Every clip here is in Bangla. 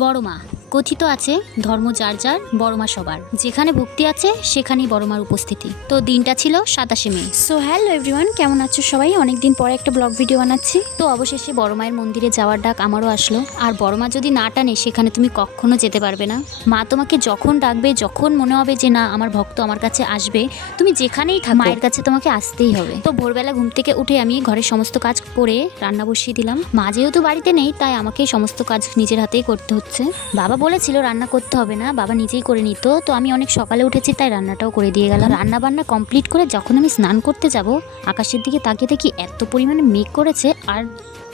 বড় মা কথিত আছে, ধর্ম যার যার, বড় মা সবার। যেখানে ভক্তি আছে সেখানেই বড় মার উপস্থিতি। তো দিনটা ছিল 27শে মে। সো হ্যালো এভরিওয়ান, কেমন আছো সবাই? অনেকদিন পরে একটা ব্লগ ভিডিও বানাচ্ছি। তো অবশেষে বড় মায়ের মন্দিরে যাওয়ার ডাক আমারও আসলো। আর বড় মা যদি না টানে সেখানে তুমি কখনো যেতে পারবে না। মা তোমাকে যখন ডাকবে, যখন মনে হবে যে না আমার ভক্ত আমার কাছে আসবে, তুমি যেখানেই থাকো মায়ের কাছে তোমাকে আসতেই হবে। তো ভোরবেলা ঘুম থেকে উঠে আমি ঘরের সমস্ত কাজ করে রান্না বসিয়ে দিলাম। মা যেহেতু বাড়িতে নেই তাই আমাকে সমস্ত কাজ নিজের হাতেই করতে হচ্ছে। বাবা বলেছিল রান্না করতে হবে না, বাবা নিজেই করে নিত। তো আমি অনেক সকালে উঠেছি তাই রান্নাটাও করে দিয়ে গেলাম। রান্না বান্না কমপ্লিট করে যখন আমি স্নান করতে যাব, আকাশের দিকে তাকিয়ে দেখি এত পরিমাণে মেঘ করেছে আর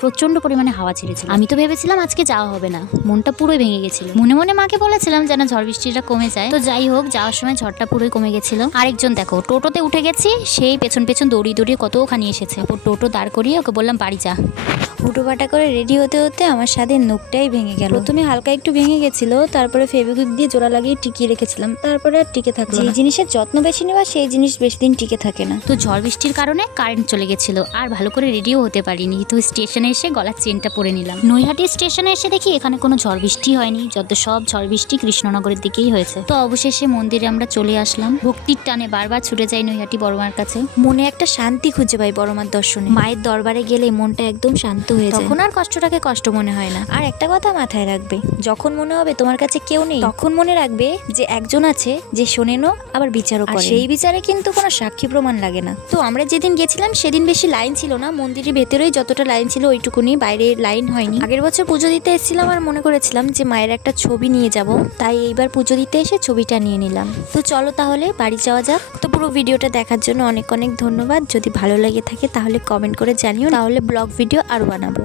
প্রচন্ড পরিমাণে হাওয়া ছেড়েছিল। আমি তো ভেবেছিলাম আজকে যাওয়া হবে না, মনটা পুরোই ভেঙে গেছিল। মনে মনে মাকে বলেছিলাম যেন ঝড় বৃষ্টিটা কমে যায়। তো যাই হোক, যাওয়ার সময় ঝড়টা পুরোই কমে গেছিল। আরেকজন দেখো টোটোতে উঠে গেছি, সেই পেছন পেছন দৌড়িয়ে দৌড়িয়ে কতখানি এসেছে। ওর টোটো দাঁড় করিয়ে ওকে বললাম বাড়ি যা। হুটোপাটা করে রেডি হতে হতে আমার স্বাদের নখটাই ভেঙে গেল। প্রথমে হালকা একটু ভেঙে গেছিল, তারপরে ফেভিকুইক দিয়ে জোড়া লাগিয়ে টিকিয়ে রেখেছিলাম, তারপরে আর টিকে থাকলো না। যে জিনিসের যত্ন বেশি নেওয়া সেই জিনিস বেশি দিন টিকে থাকে না। তো ঝড় বৃষ্টির কারণে কারেন্ট চলে গেছিল আর ভালো করে রেডিও হতে পারিনি। তো স্টেশনে এসে গলার চেনটা পরে নিলাম। নৈহাটি স্টেশনে এসে দেখি এখানে কোনো ঝড় বৃষ্টি হয়নি, যত সব ঝড় বৃষ্টি কৃষ্ণনগরের দিকেই হয়েছে। তো অবশেষে মন্দিরে আমরা চলে আসলাম। ভক্তির টানে বারবার ছুটে যাই নৈহাটি বড়মার কাছে। মনে একটা শান্তি খুঁজে পাই বড় মার দর্শনে। মায়ের দরবারে গেলে মনটা একদম শান্ত হয়ে যায়। তখন আর কষ্টটাকে কষ্ট মনে হয় না। আর একটা কথা মাথায় রাখবে, যখন মনে হবে তোমার কাছে কেউ নেই, তখন মনে রাখবে যে একজন আছে যে শোনেনও আবার বিচারও করে। সেই বিচারে কিন্তু কোনো সাক্ষী প্রমাণ লাগে না। তো আমরা যেদিন গেছিলাম সেদিন বেশি লাইন ছিল না, মন্দিরের ভেতরেই যতটা লাইন ছিল ওইটুকুনি, বাইরে লাইন হয়নি। আগের বছর পুজো দিতে এসেছিলাম আর মনে করেছিলাম যে মায়ের একটা ছবি নিয়ে যাব, তাই এইবার পুজো দিতে এসে ছবিটা নিয়ে নিলাম। তো চলো তাহলে বাড়ি যাওয়া যাক। তো পুরো ভিডিওটা দেখার জন্য অনেক অনেক ধন্যবাদ। যদি ভালো লেগে থাকে তাহলে কমেন্ট করে জানিও, তাহলে ব্লগ ভিডিও আরো বানাবো।